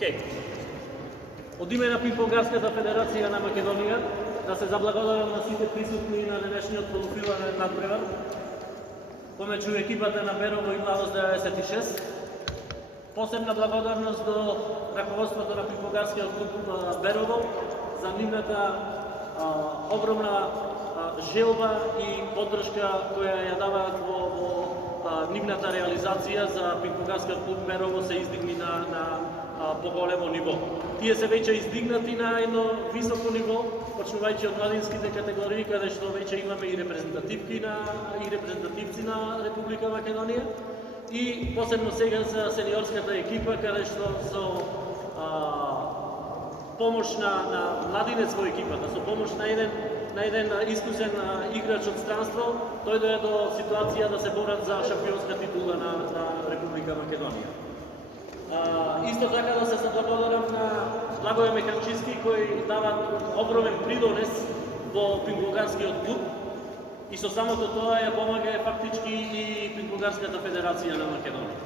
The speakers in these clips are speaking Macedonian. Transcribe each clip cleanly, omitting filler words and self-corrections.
Океј. Од име на Пинг-понгарската федерација на Македонија да се заблагодарам на сите присутни на денешниот полуфинален надпревар помеѓу екипата на Берово и Младост 96. Посебна благодарност до раководството на Пинг-понгарскиот клуб Берово за нивната огромна желба и поддршка која ја даваат во нивната реализација за Пинг-понгарскиот клуб Берово се издигни на поголемо ниво. Тие се веќе издигнати на едно високо ниво, почнувајќи од младинските категории, каде што веќе имаме и репрезентативци на Република Македонија, и посебно сега за сениорската екипа, каде што со помош на младинец во екипата, со помош на еден искусен играч од странство, дојде до ситуација да се борат за шампионска титула на Република Македонија. Исто така да се заблагодарам на Благоје Механчиски, кој дава огромен придонес во Пинг-понгарскиот клуб и со самото тоа ја помага фактички и Пинг-понгарската федерација на Македонија.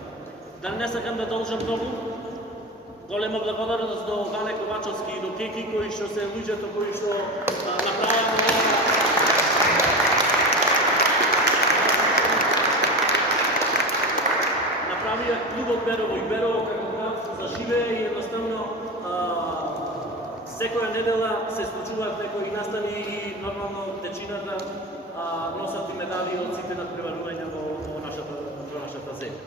Да не сакам да должам многу, голема благодарност до Ване Ковачовски и до Кеки, кои што се луѓето кои што направија клубот Берово и Берово како град заживее и едноставно секоја недела се случуваат некои настани и нормално течината носат и медали од сите надпреварувања во нашата земја.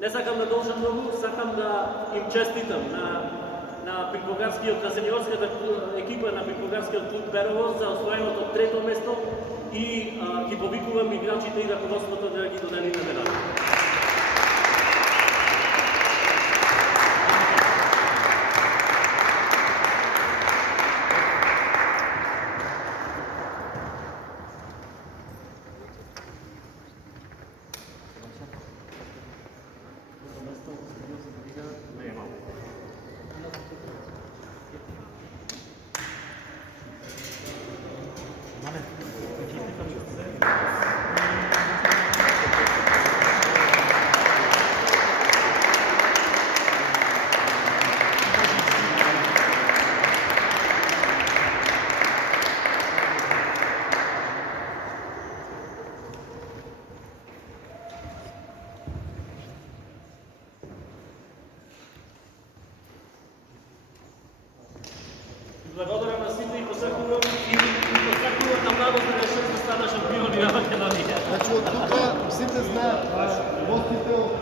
Не сакам да должам многу, сакам да им честитам на Пинг-понгарскиот, на сениорската екипа на Пинг-понгарскиот клуб Берово за освоеното трето место и ги повикувам играчите и раководството да ги додели на медали. Благодарам на сите и посакувам на Младост 96 да стана шампиони на Македонија. Значи од тука сите знаат, гостите од